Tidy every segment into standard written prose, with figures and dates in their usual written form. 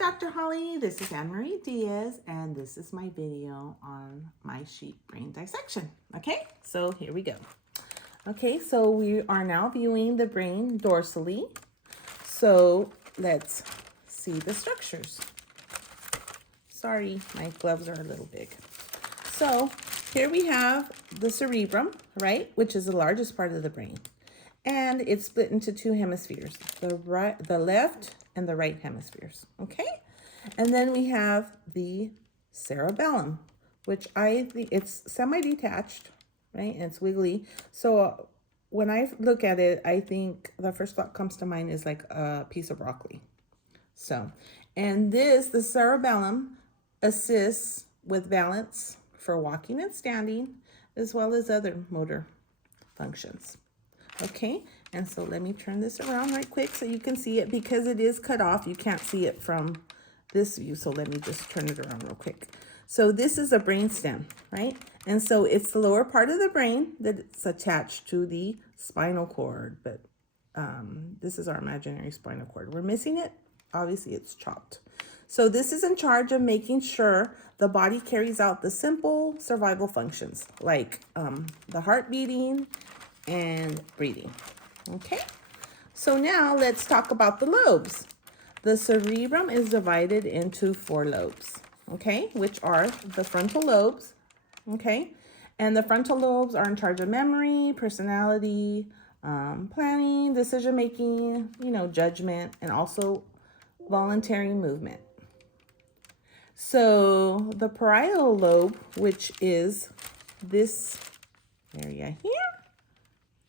Dr. Holly. This is Anne-Marie Diaz, and this is my video on my sheep brain dissection. Okay, so here we go. Okay, so we are now viewing the brain dorsally. So let's see the structures. Sorry, my gloves are a little big. So here we have the cerebrum, right, which is the largest part of the brain. And it's split into two hemispheres, the left and the right hemispheres, okay? And then we have the cerebellum, which it's semi-detached, right? And it's wiggly. So when I look at it, I think the first thought comes to mind is like a piece of broccoli. So, and the cerebellum assists with balance for walking and standing, as well as other motor functions. Okay, and so let me turn this around right quick so you can see it. Because it is cut off, you can't see it from this view. So let me just turn it around real quick. So this is a brain stem, right? And so it's the lower part of the brain that's attached to the spinal cord. But this is our imaginary spinal cord. We're missing it. Obviously, it's chopped. So this is in charge of making sure the body carries out the simple survival functions, like the heart beating and breathing. Okay, so now let's talk about the lobes. The cerebrum is divided into 4 lobes, okay, which are the frontal lobes, okay, and the frontal lobes are in charge of memory, personality, planning, decision making, judgment, and also voluntary movement. So the parietal lobe, which is this area here,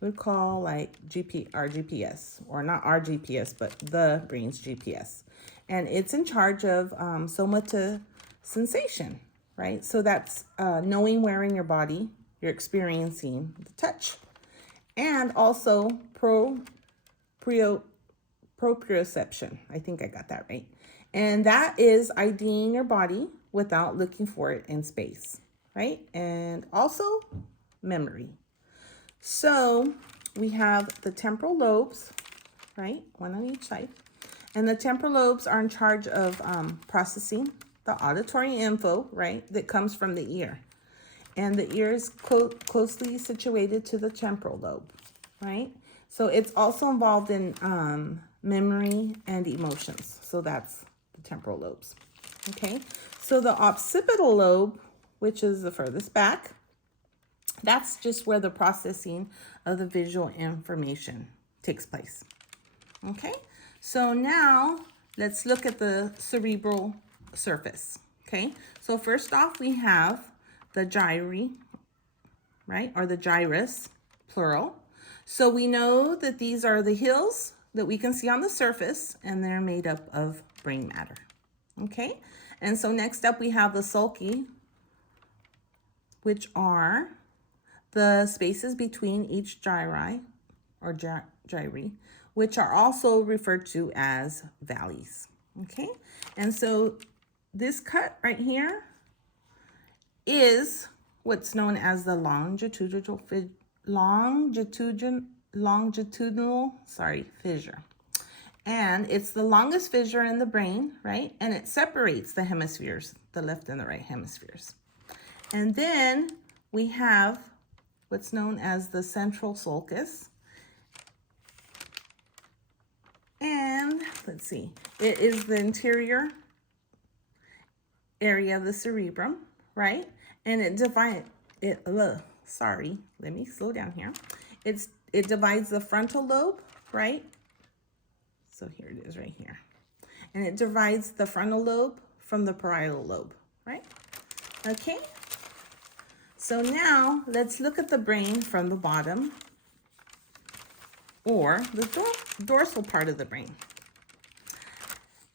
we call like our GPS, or not our GPS, but the brain's GPS. And it's in charge of somatosensation, right? So that's knowing where in your body you're experiencing the touch. And also proprioception. I think I got that right. And that is IDing your body without looking for it in space, right? And also memory. So we have the temporal lobes, right? One on each side. And the temporal lobes are in charge of processing the auditory info, right? That comes from the ear. And the ear is closely situated to the temporal lobe, right? So it's also involved in memory and emotions. So that's the temporal lobes, okay? So the occipital lobe, which is the furthest back, that's just where the processing of the visual information takes place. Okay, so now let's look at the cerebral surface. Okay, so first off, we have the gyri, right, or the gyrus, plural. So we know that these are the hills that we can see on the surface, and they're made up of brain matter. Okay, and so next up we have the sulci, which are the spaces between each gyri, or gyri, which are also referred to as valleys. Okay, and so this cut right here is what's known as the longitudinal fissure. And it's the longest fissure in the brain, right? And it separates the hemispheres, the left and the right hemispheres. And then we have what's known as the central sulcus. And let's see, it is the interior area of the cerebrum, right? And let me slow down here. It divides the frontal lobe, right? So here it is right here. And it divides the frontal lobe from the parietal lobe, right? Okay. So now let's look at the brain from the bottom, or the dorsal part of the brain.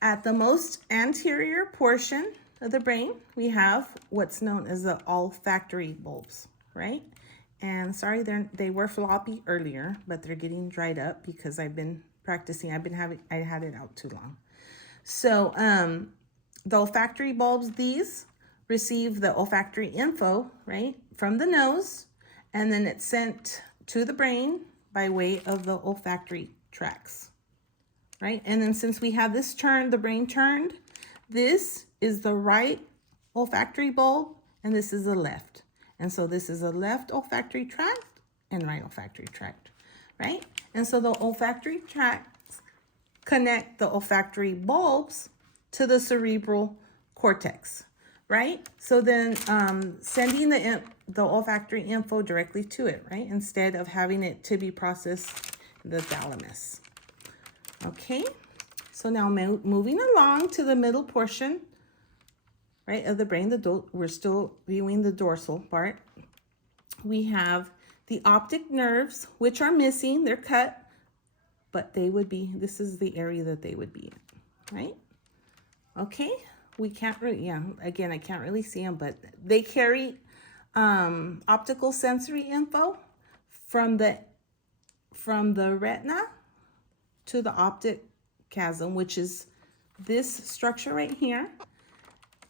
At the most anterior portion of the brain, we have what's known as the olfactory bulbs, right? And sorry, they were floppy earlier, but they're getting dried up because I've been practicing. I had it out too long. So the olfactory bulbs, these receive the olfactory info, right, from the nose, and then it's sent to the brain by way of the olfactory tracts, right? And then since we have this turned, the brain turned, this is the right olfactory bulb and this is the left. And so this is a left olfactory tract and right olfactory tract, right? And so the olfactory tracts connect the olfactory bulbs to the cerebral cortex, right? So then sending the olfactory info directly to it, right? Instead of having it to be processed in the thalamus. Okay, so now moving along to the middle portion, right, of the brain, we're still viewing the dorsal part. We have the optic nerves, which are missing, they're cut, but they would be, this is the area that they would be in, right? Okay, we can't really, yeah, again, I can't really see them, but they carry optical sensory info from the retina to the optic chiasm, which is this structure right here.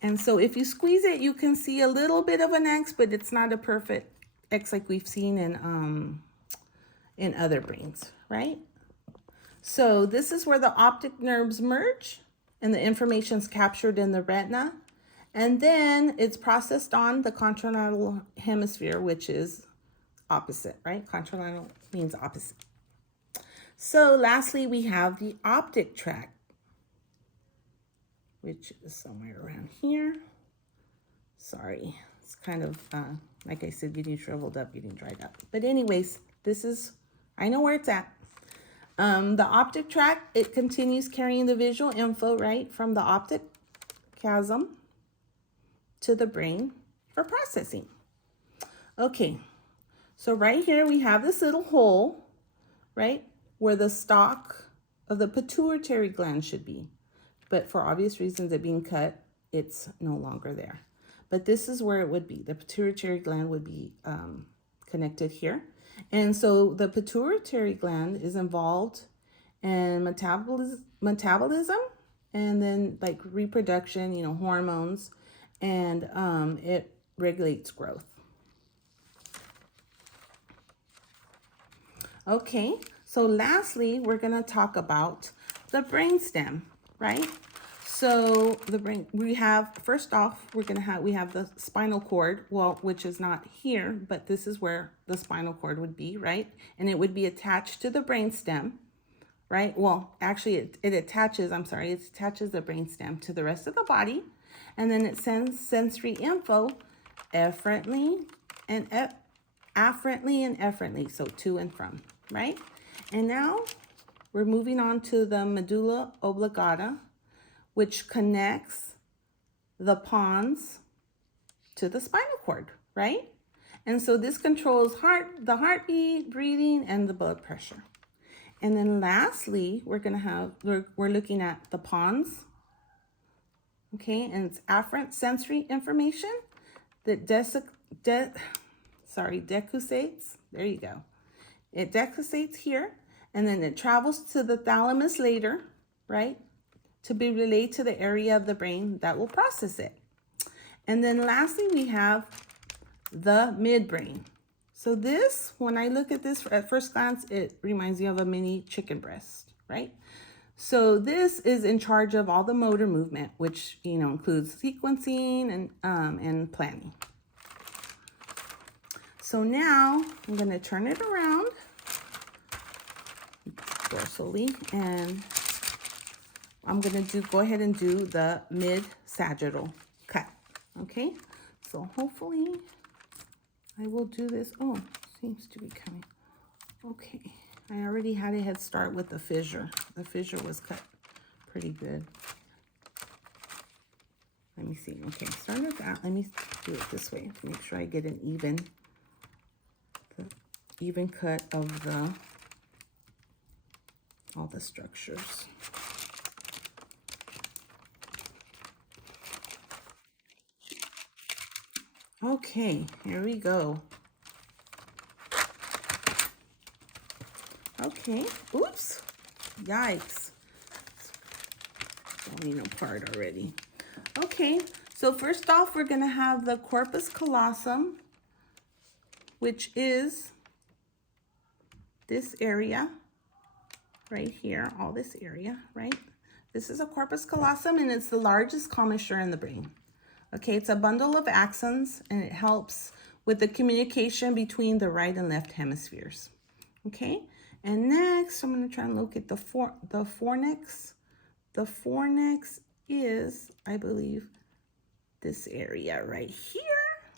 And so if you squeeze it, you can see a little bit of an X, but it's not a perfect X like we've seen in other brains, right? So this is where the optic nerves merge and the information's captured in the retina. And then it's processed on the contralateral hemisphere, which is opposite, right? Contralateral means opposite. So lastly, we have the optic tract, which is somewhere around here. Sorry, it's kind of, like I said, getting shriveled up, getting dried up. But anyways, this is, I know where it's at. The optic tract, it continues carrying the visual info, right, from the optic chiasm to the brain for processing. Okay, so right here we have this little hole, right, where the stalk of the pituitary gland should be. But for obvious reasons, it being cut, it's no longer there. But this is where it would be. The pituitary gland would be connected here. And so the pituitary gland is involved in metabolism and then like reproduction, you know, hormones, and it regulates growth. Okay, so lastly, we're gonna talk about the brainstem, right? So the brain, we have, first off, we have the spinal cord, well, which is not here, but this is where the spinal cord would be, right? And it would be attached to the brainstem, right? Well, actually it attaches the brainstem to the rest of the body, and then it sends sensory info afferently and efferently, so to and from, right? And now we're moving on to the medulla oblongata, which connects the pons to the spinal cord, right? And so this controls the heartbeat, breathing, and the blood pressure. And then lastly, we're looking at the pons, okay? And it's afferent sensory information that decussates, there you go. It decussates here, and then it travels to the thalamus later, right? To be relayed to the area of the brain that will process it. And then lastly, we have the midbrain. So this, when I look at this at first glance, it reminds me of a mini chicken breast, right? So this is in charge of all the motor movement, which, you know, includes sequencing and planning. So now I'm going to turn it around dorsally, and I'm going to go ahead and do the mid-sagittal cut. Okay, so hopefully I will do this. Oh, seems to be coming. Okay, I already had a head start with the fissure. The fissure was cut pretty good. Let me see. Okay, starting with that, let me do it this way to make sure I get an even cut of all the structures. Okay, here we go. Okay, oops, yikes. Falling apart already. Okay, so first off, we're gonna have the corpus callosum, which is this area right here, all this area, right? This is a corpus callosum, and it's the largest commissure in the brain. Okay, it's a bundle of axons, and it helps with the communication between the right and left hemispheres. Okay, and next I'm going to try and locate the fornix. The fornix is, I believe, this area right here.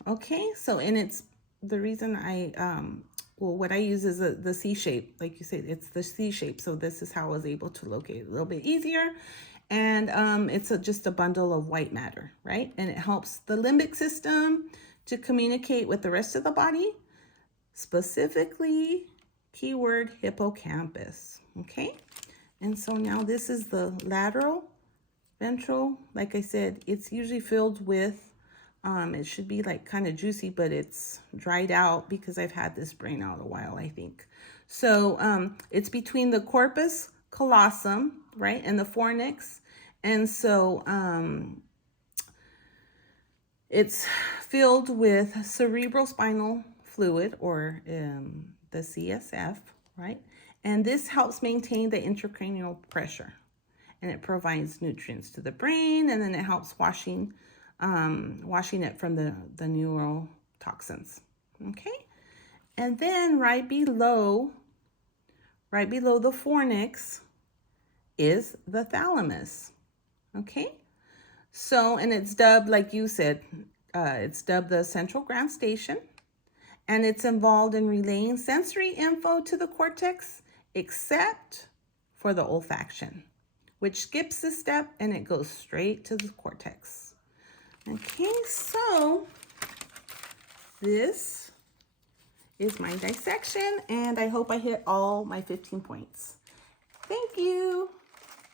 Okay, so and it's the reason I well, what I use is the C shape. Like you said, it's the C shape. So this is how I was able to locate it a little bit easier. And it's just a bundle of white matter, right? And it helps the limbic system to communicate with the rest of the body, specifically, keyword, hippocampus, okay? And so now this is the lateral ventral. Like I said, it's usually filled with, it should be like kind of juicy, but it's dried out because I've had this brain out a while, I think. So it's between the corpus callosum, right, and the fornix. And so it's filled with cerebrospinal fluid, or the CSF, right? And this helps maintain the intracranial pressure. And it provides nutrients to the brain, and then it helps washing it from the neurotoxins. Okay, and then right below the fornix is the thalamus. Okay, so, and it's dubbed, like you said, it's dubbed the central ground station, and it's involved in relaying sensory info to the cortex, except for the olfaction, which skips a step and it goes straight to the cortex. Okay, so this is my dissection, and I hope I hit all my 15 points. Thank you.